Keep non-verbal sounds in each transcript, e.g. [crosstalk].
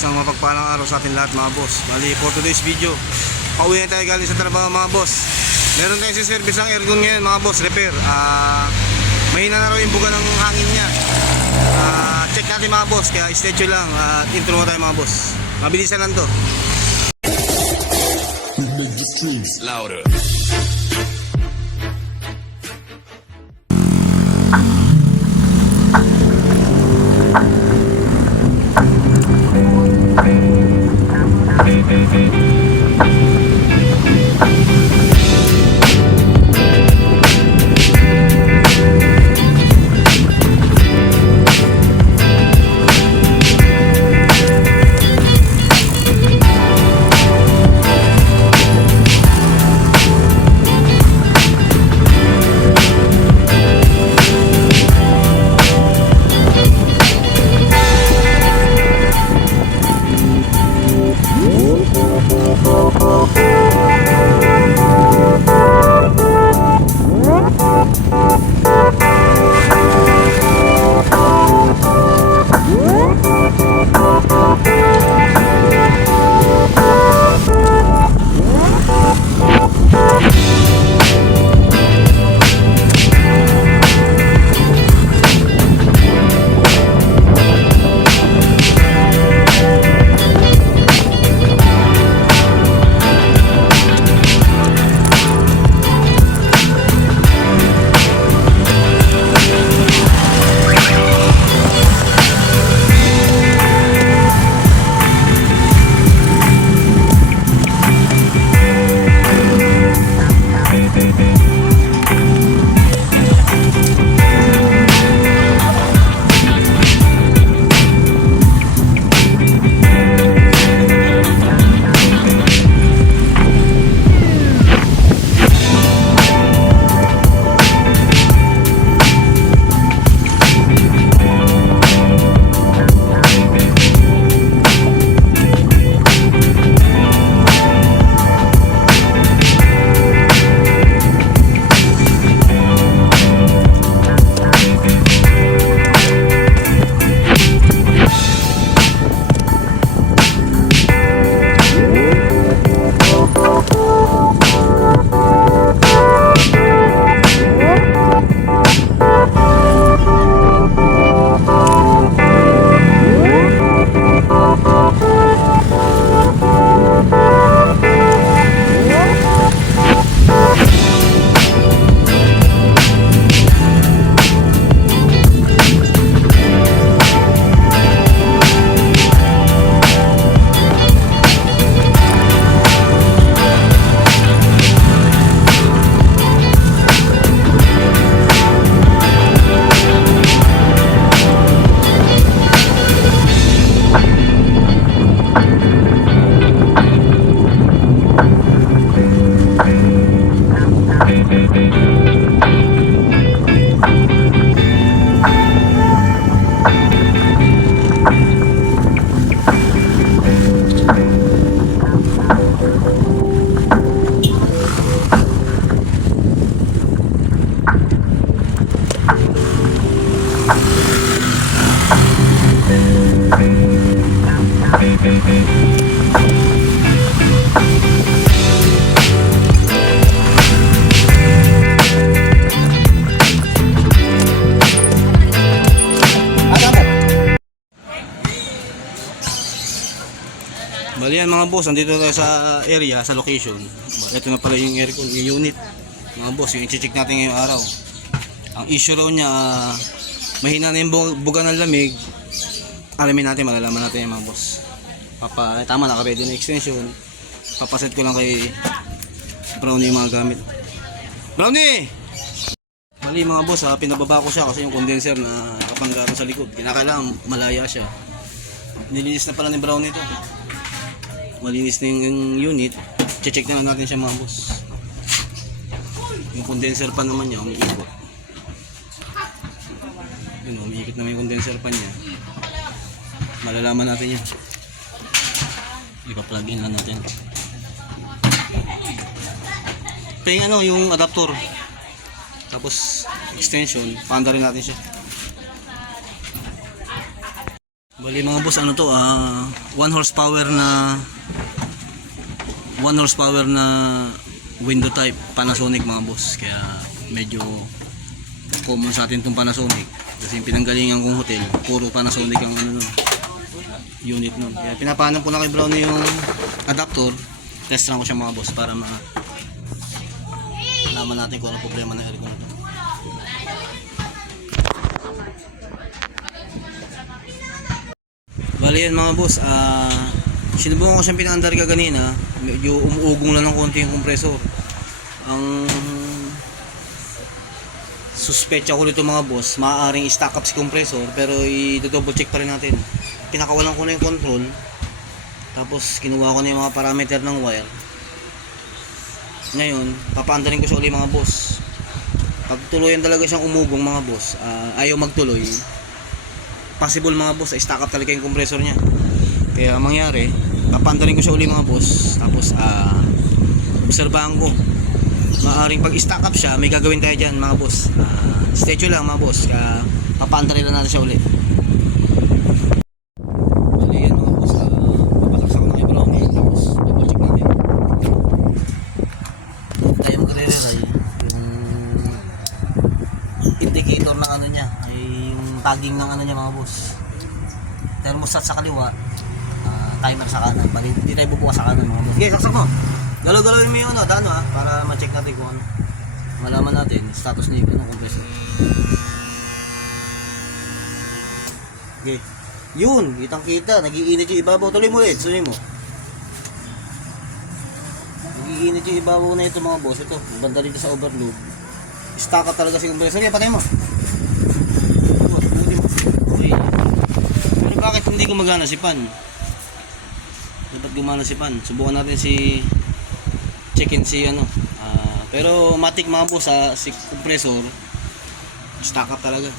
Isang mapagpalang araw sa ating lahat mga boss. Bali, for today's video, pauwi na tayo galing sa trabaho mga boss. Meron tayong service ng aircon ngayon mga boss, repair. Ah, mahina na raw yung buga ng hangin niya. Ah, check natin mga boss, kaya stay lang at intro mo tayo mga boss. Mabilisan lang to. Louder. Oh, oh, oh, mga boss, andito tayo sa area, sa location. Ito na pala yung aircon, yung unit. Mga boss, yung i-check natin ngayong araw. Ang issue raw niya, ah, mahina na yung bu- buga ng lamig. Alamin natin, malalaman natin yung mga boss. Papa, eh, tama, naka-ready na extension. Papaset ko lang kay Brownie yung mga gamit. Brownie! Mali mga boss ha, pinababa ko siya kasi yung condenser na kapanggaran sa likod. Kinakailangan malaya siya. Nilinis na pala ni Brownie ito malinis na yung unit, check na natin siya mga boss. Yung condenser pa naman niya, umiikot. Yun, umiikot naman yung condenser pa niya. Malalaman natin yan. Ipa-plug in lang natin. Ito yung ano, yung adapter. Tapos extension, paanda rin natin siya. Bali mga boss, ano to, ah, 1 horsepower na 1 horsepower na window type Panasonic mga boss. Kaya medyo common sa atin tong Panasonic. Kasi yung pinanggalingan kong hotel, puro Panasonic ang ano nun, unit nun. Kaya pinapahanap ko na kay Brownie yung adapter. Test lang ko siya mga boss para ma malaman natin kung ano problema ng aircon na to. Bali yan mga boss, ah sinubukan ko siyang pinaandar ka kanina, medyo umuugong lang ng konti yung kompresor. Ang suspecha ko dito mga boss, maaaring i-stack up si compressor pero i-double check pa rin natin. Pinakawalan ko na yung control, tapos kinuha ko na yung mga parameter ng wire. Ngayon, papaandarin ko siya uli mga boss. Pag tuluyan talaga siyang umugong mga boss, ah, ayaw magtuloy, possible mga boss, ay stack up talaga yung compressor niya. Kaya ang mangyari, papandarin ko siya uli mga boss. Tapos, ah, obserbahan ko. Maaring pag stack up siya, may gagawin tayo dyan mga boss. Statue lang mga boss. Kaya, papandarin lang natin siya uli. Indicator ng ano niya ay yung tagging ng ano niya mga boss thermostat sa kaliwa timer sa kanan. Bali hindi tayo bubukas sa kanan mga boss. Okay saksak mo. Galaw-galawin mo yung ano dano ha para ma-check natin kung ano. Malaman natin status ni ano compressor okay yun kitang kita nagiinit yung ibabaw. Tuloy mo ulit sunod mo. Nagiinit yung ibabaw na ito mga boss. Ito banda dito sa overload. Stock up talaga si compressor yan patay mo. Pero bakit hindi gumagana si Pan? Dapat gumana si Pan. Subukan natin si check-in si ano. Ah, pero matik mga boss sa si compressor stock up talaga.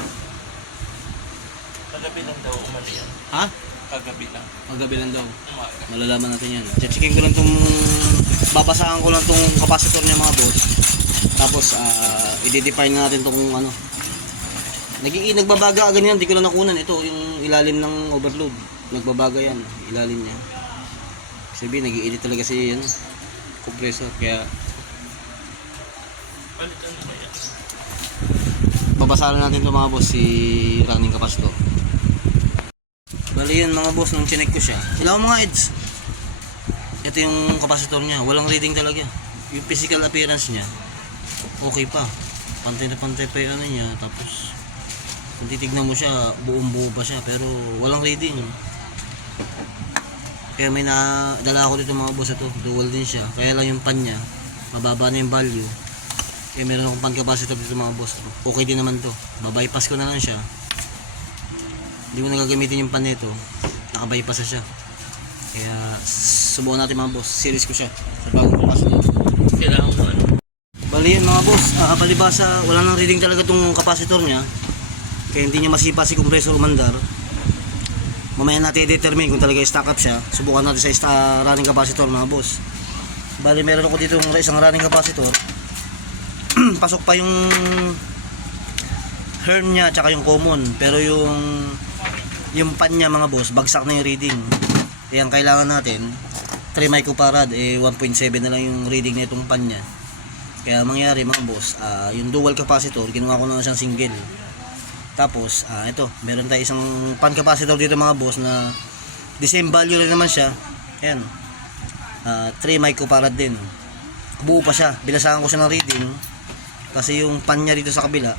Kagabi lang daw umano yan. Ha? Kagabi lang. Magabi lang daw. Umaga. Malalaman natin yan. Checkin ko lang tong babasahan ko lang tong capacitor niya mga boss. Tapos ah i-define natin tong ano. Nagi nagbabaga ganyan, hindi ko na nakunan ito yung ilalim ng overload. Nagbabaga yan, ilalim niya. Sabi nag-i-edit talaga si ano, compressor kaya Palitan yan. babasahan natin ito mga boss si running capacitor. Bali yan mga boss nung chinek ko siya. Ilaw mga eds. Ito yung capacitor niya. Walang reading talaga. Yung physical appearance niya. Okay pa. Pantay na pantay pa yung ano niya. Tapos kung titignan mo siya, buong buo pa siya. Pero walang reading. Kaya may nadala ako dito mga boss ito. Dual din siya. Kaya lang yung pan niya. Mababa na yung value. Eh meron akong pan capacitor dito mga boss. Okay din naman to. Babypass ko na lang siya. Hindi ko na gagamitin yung pan nito. Nakabypass na siya. Kaya subukan natin mga boss. Series ko siya. Sa bagong capacitor. Kailangan mo ano. Bali yan mga boss. Ah, palibasa wala nang reading talaga tong capacitor niya. Kaya hindi niya masipa si compressor umandar. Mamaya natin i-determine kung talaga stack up siya. Subukan natin sa running capacitor mga boss. Bali meron ako dito ng isang running capacitor. [clears throat] Pasok pa yung herm niya tsaka yung common. Pero yung yung pan niya mga boss, bagsak na yung reading. Kaya ang kailangan natin 3 microfarad eh 1.7 na lang yung reading na itong pan niya. Kaya mangyari mga boss, ah, yung dual capacitor, ginawa ko na lang siyang single. Tapos, ah, ito, meron tayo isang pan capacitor dito mga boss na the same value rin naman siya. Ayan. Ah, 3 microfarad din. Buo pa siya. Binasahan ko siya ng reading. Kasi yung pan niya dito sa kabila,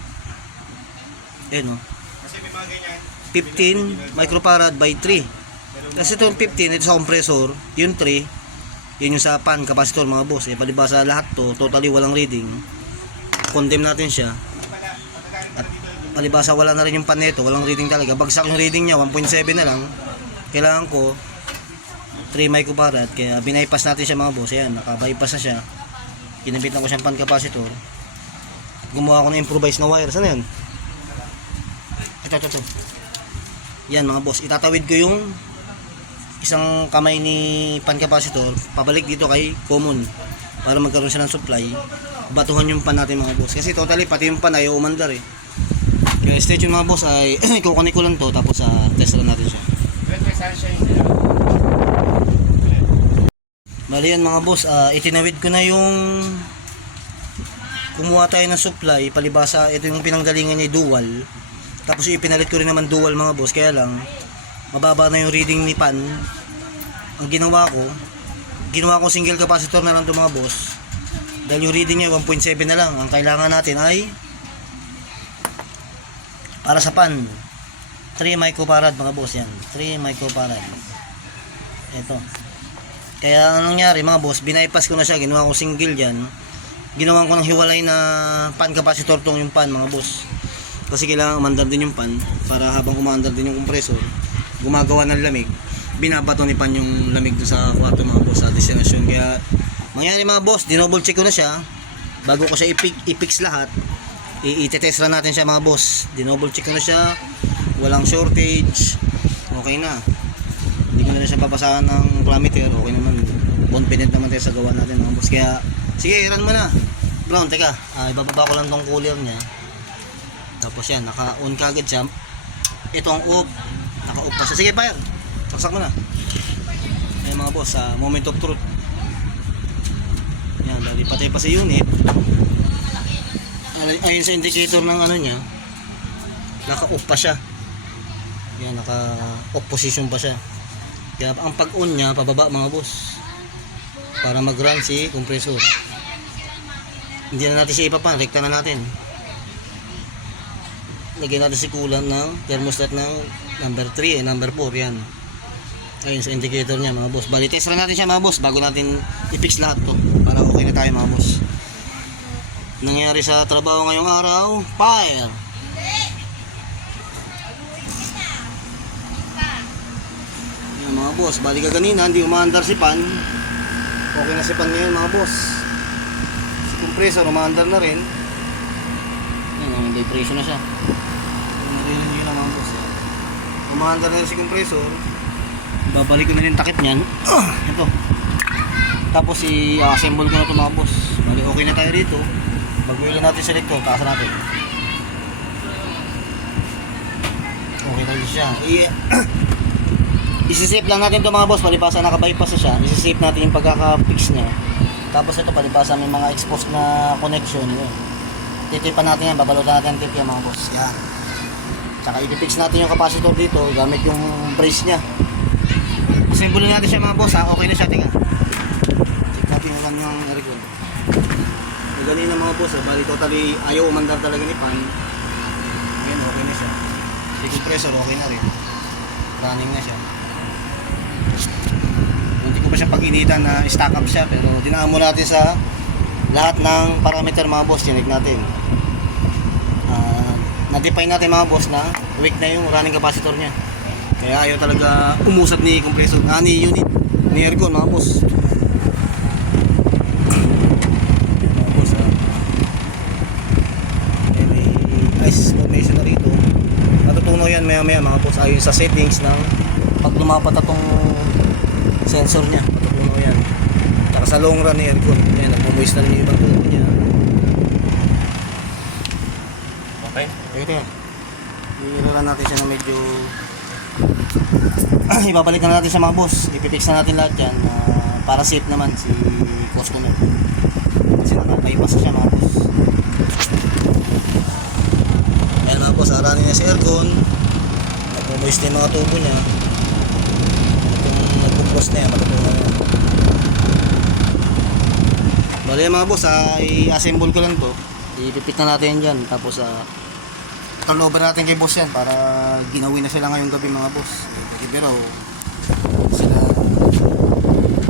ayan o. 15 microfarad by 3. Kasi itong 15, ito sa compressor, yung 3, yun yung sa pan capacitor mga boss. Eh, palibasa lahat to, totally walang reading. Condemn natin siya. Palibasa wala na rin yung pan nito, walang reading talaga. Bagsak yung reading niya, 1.7 na lang. Kailangan ko 3 microfarad, kaya binaypass natin siya mga boss. Ayan, nakabypass na siya. Kinabit na ko siyang pan capacitor. Gumawa ko ng improvised na wire. Saan yun? Ito, ito, ito. Yan mga boss, itatawid ko yung isang kamay ni pan capacitor pabalik dito kay common para magkaroon siya ng supply batuhan yung pan natin mga boss kasi totally pati yung pan ayaw umandar eh Okay, stay tuned mga boss ay [clears throat] kukunik ko lang to tapos sa uh, test lang natin siya. Bali yan mga boss, uh, itinawid ko na yung kumuha tayo ng supply, palibasa ito yung pinanggalingan niya dual. Tapos ipinalit ko rin naman dual mga boss, kaya lang mababa na yung reading ni pan. Ang ginawa ko, ginawa ko single capacitor na lang to mga boss. Dahil yung reading niya 1.7 na lang, ang kailangan natin ay para sa pan. 3 microfarad mga boss yan. 3 microfarad. Ito. Kaya anong nangyari mga boss binaypass ko na siya ginawa ko single yan ginawa ko ng hiwalay na pan capacitor tong yung pan mga boss. Kasi kailangan umandar din yung pan para habang umandar din yung compressor gumagawa ng lamig. Binabato ni pan yung lamig doon sa kwarto mga boss sa destination kaya mangyari mga boss dinoble check ko na siya bago ko siya ipik, ipix lahat i- itetest run natin siya mga boss. Dinoble check na siya. Walang shortage. Okay na. Hindi ko na siya papasahan ng kilometer okay naman. Confident naman tayo sa gawa natin mga boss. Kaya sige run mo na. Brown teka. Ah, ibababa ko lang tong cooler niya. Tapos yan naka on kagad siya. Ito ang off naka off pa siya. Sige fire. Saksak mo na. Ayan mga boss. Sa moment of truth. Yan dali patay pa sa unit ayun sa indicator ng ano niya naka-off pa siya. Yan naka-off position pa siya. Kaya ang pag-on niya pababa mga boss. Para mag-run si compressor. Hindi na natin siya ipapan rekta na natin. Lagyan natin si coolant ng thermostat ng number 3 eh number 4 yan. Ayun sa indicator niya mga boss. Bali test natin siya mga boss bago natin i-fix lahat to. Para okay na tayo mga boss nangyari sa trabaho ngayong araw fire Yan mga boss, bali ka kanina, hindi umaandar si Pan. Okay na si Pan ngayon mga boss. Si compressor, umaandar na rin. Yan, ang vibration na siya. Narinig nyo na mga boss. Umaandar na rin si compressor. Babalik ko na rin takip niyan. [clears throat] Ito. Tapos i-assemble ko na ito mga boss. Bali okay na tayo dito. Baguhin natin sa recto, taas natin. Okay na siya. I- [clears throat] Isisave lang natin ito mga boss, palipasa naka-bypass na siya. Isisave natin yung pagkaka-fix niya. Tapos ito palipasa may mga exposed na connection. Yun. Titipan natin yan, babalutan natin ang tip yan mga boss. Yan. Tsaka ipipix natin yung capacitor dito gamit yung brace niya. Assemble natin siya mga boss ha. Okay na siya, tingnan. Check natin yung kanyang aircon. Yung ganina mga boss, ha. bali totally ayaw umandar talaga ni Pan. Ngayon okay na siya. Si compressor okay na rin. Running na siya. Hindi ko pa siya pag-initan na stack up siya pero dinaan mo natin sa lahat ng parameter mga boss, chinig natin. Ah, na-define natin mga boss na weak na yung running capacitor niya. Kaya ayaw talaga umusat ni compressor, ah, ni unit, ni aircon mga boss. Mga boss, ah. Eh, may ice formation na rito. Natutunaw yan maya maya mga boss ayon sa settings ng pag lumapat atong sensor niya. Matutunaw yan. Tsaka sa long run ni aircon. Yan, nagmo-moist na rin yung ibang tubo niya. Okay? Ito yan. Iilalan natin siya na medyo [clears throat] ibabalik na natin sa mga boss. Ipipix na natin lahat yan ah, para safe naman si customer. Kasi naka-bypass na siya mga boss. Ayan mga boss, aranin niya si aircon. Nagmo-moist na yung mga tubo niya. Itong nagpo-frost na yan, matutunan na yan. Bali mga boss, ah, i-assemble ko lang to. Ipipit na natin yan. Tapos ah, turnover natin kay boss yan para ginawin na sila ngayong gabi mga boss. Pero sila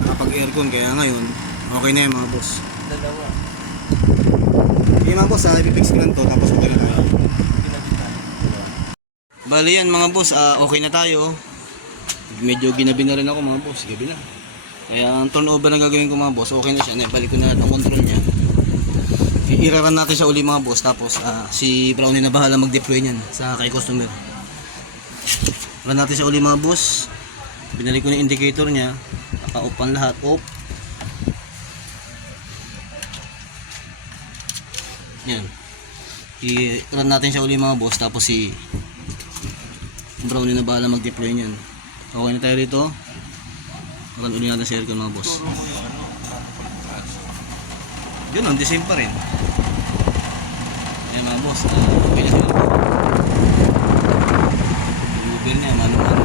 kapag aircon kaya ngayon okay na yan mga boss. Dalawa. Yung mga boss, ah, ipipix ko lang to tapos okay na tayo. Bali yan mga boss, ah, okay na tayo. Medyo ginabi na rin ako mga boss, gabi na. Kaya ang turnover na gagawin ko mga boss, okay na siya. Balik ko na lahat control niya. I-run natin siya uli mga boss tapos ah, si Brownie na bahala mag-deploy niyan sa kay customer. Run natin siya uli mga boss. Binalik ko na indicator niya. Naka-off ang lahat. Off. Yan. I-run natin siya uli mga boss tapos si Brownie na bahala mag-deploy niyan. Okay na tayo rito. Run uli natin sa aircon mga boss. Yun, the same pa rin. Ayan mga boss, uh, okay na. Yung Uber niya, mano-mano.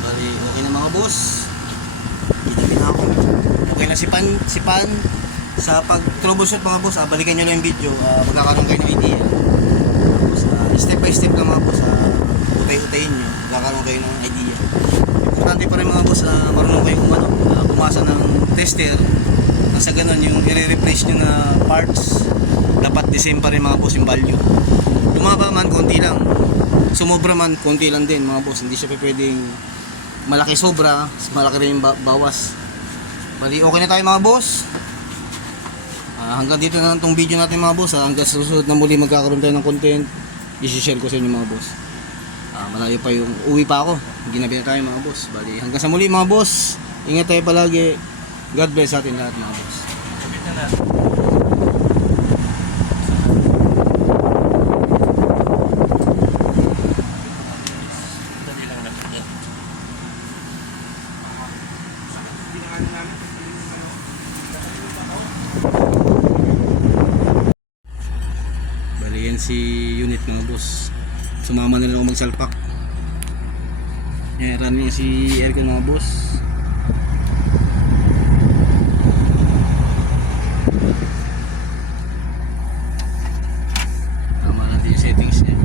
Bali, okay na mga boss. Kita na ako. Okay na si Pan, si Pan. Sa pag troubleshoot mga boss, ah, balikan nyo lang yung video. Ah, magkakaroon kayo ng idea. Tapos, ah, step by step lang mga boss. Ah, utay-utayin nyo. Magkakaroon kayo ng idea. Importante pa rin mga boss, ah, marunong kayo umano, ah, pumasa ng tester. Nang sa ganun, yung i-replace nyo na parts, dapat the same pa rin mga boss yung value. Tumaba man, konti lang. Sumobra man, konti lang din mga boss. Hindi siya pwedeng malaki sobra, malaki rin yung ba- bawas. Bali, okay na tayo mga boss. Hanggang dito na lang tong video natin mga boss. ah. hanggang sa susunod na muli magkakaroon tayo ng content, i-share ko sa inyo mga boss. Ah, malayo pa yung uwi pa ako. Ginabi na tayo mga boss. Bali, hanggang sa muli mga boss. Ingat tayo palagi. God bless sa atin lahat mga boss. Sabit na natin. Si unit mga boss. Sumama na lang ako magsalpak. Yan, run niya si aircon mga boss. Tama natin yung settings niya.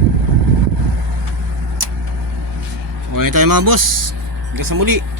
Okay tayo mga boss. Hanggang sa muli.